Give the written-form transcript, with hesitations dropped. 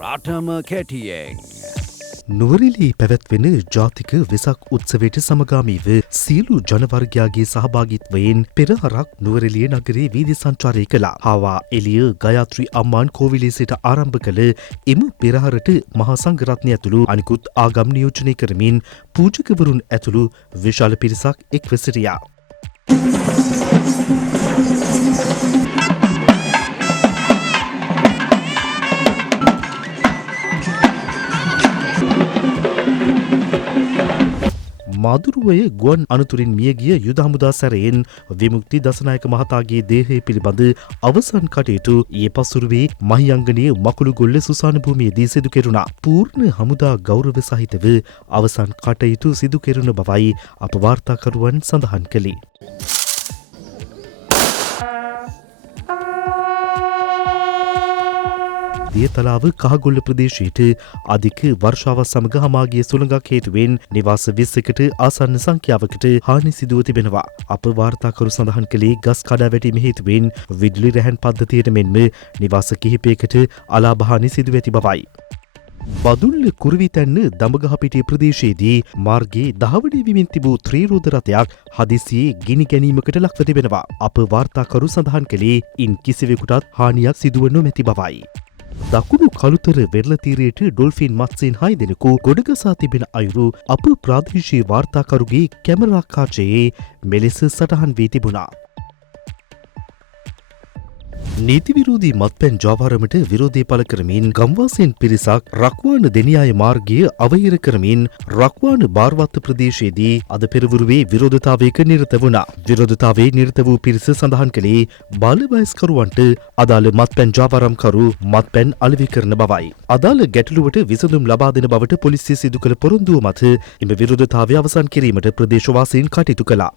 රටම කැටියෙන්. නුවරඑළියේ පැවැත්වෙන ජාතික වෙසක් උත්සවයට සමගාමීව සියලු ජනවර්ගයාගේ සහභාගීත්වයෙන් පෙරහරක් නුවරඑළිය නගරයේ වීදි සංචාරය කළා. හාවා එළිය ගයාත්‍රි අම්මාන් කෝවිලේ සිට ආරම්භ කළ එම පෙරහරට මහා සංඝරත්නය ඇතුළු අනිකුත් ආගම් නියෝජනය කරමින් පූජකවරුන් ඇතුළු විශාල පිරිසක් එක්ව සිටියා. මාදුරුවය ගුවන් අනතුරින් මියගිය යුද හමුදා සැරයෙන් විමුක්ති දසනායක මහතාගේ දේහය පිළිබඳ අවසන් කටයුතු ඊයේ පසුරුවේ මහියංගනයේ මකුළුගොල්ල සුසාන භූමියේදී සිදු කෙරුණා. පූර්ණ හමුදා ගෞරව සහිතව අවසන් කටයුතු සිදු කෙරුණ බවයි අප වාර්තාකරුවන් සඳහන් කළේ. දියතලාව කහගොල්ල ප්‍රදේශයට අධික වර්ෂාවත් සමග හමාගිය සුළඟක් හේතුවෙන් නිවාස 20කට ආසන්න සංඛ්‍යාවකට හානි සිදුව තිබෙනවා. අප වාර්තාකරු සඳහන් කළේ ගස් කඩා වැටීම හේතුවෙන් විදුලි රැහැන් පද්ධතියට මෙන්ම නිවාස කිහිපයකට අලාභ හානි සිදුව ඇති බවයි. බදුල්ල කුරුවිතැන්න දඹගහපිටිය ප්‍රදේශයේදී මාර්ගයේ දහවඩේ විමින් තිබූ ත්‍රිරෝද රථයක් හදිසියේ ගිනි ගැනීමකට ලක්ව තිබෙනවා. අප වාර්තාකරු සඳහන් කළේ ඉන් කිසිවෙකුටත් හානියක් සිදුව නොමැති බවයි. දකුණු කළුතර වෙරළ තීරයට ඩොල්ෆින් මත්ස්‍යයන් 6 දෙනෙකු ගොඩගසා තිබෙන අයුරු අප ප්‍රාදේශීය වාර්තාකරුගේ කැමරා කාචයේ මෙලෙස සටහන් වී තිබුණා. නීති විරෝධී මත්පැන් ජාවාරමට විරෝධය පළ කරමින් ගම්වාසීන් පිරිසක් රක්වාන දෙනියාය මාර්ගය අවහිර කරමින් රක්වාන බාර්වත්ත ප්‍රදේශයේදී අද පෙරවරුවේ විරෝධතාවයක නිරත වුණා. විරෝධතාවයේ නිරත වූ පිරිස සඳහන් කළේ බාලවයස්කරුවන්ට අදාළ මත්පැන් ජාවාරම්කරු මත්පැන් අලෙවි කරන බවයි. අදාළ ගැටලුවට විසඳුම් ලබා දෙන බවට පොලිසිය සිදු කළ පොරොන්දුව මත එම විරෝධතාවය අවසන් කිරීමට ප්‍රදේශවාසීන් කටයුතු කළා.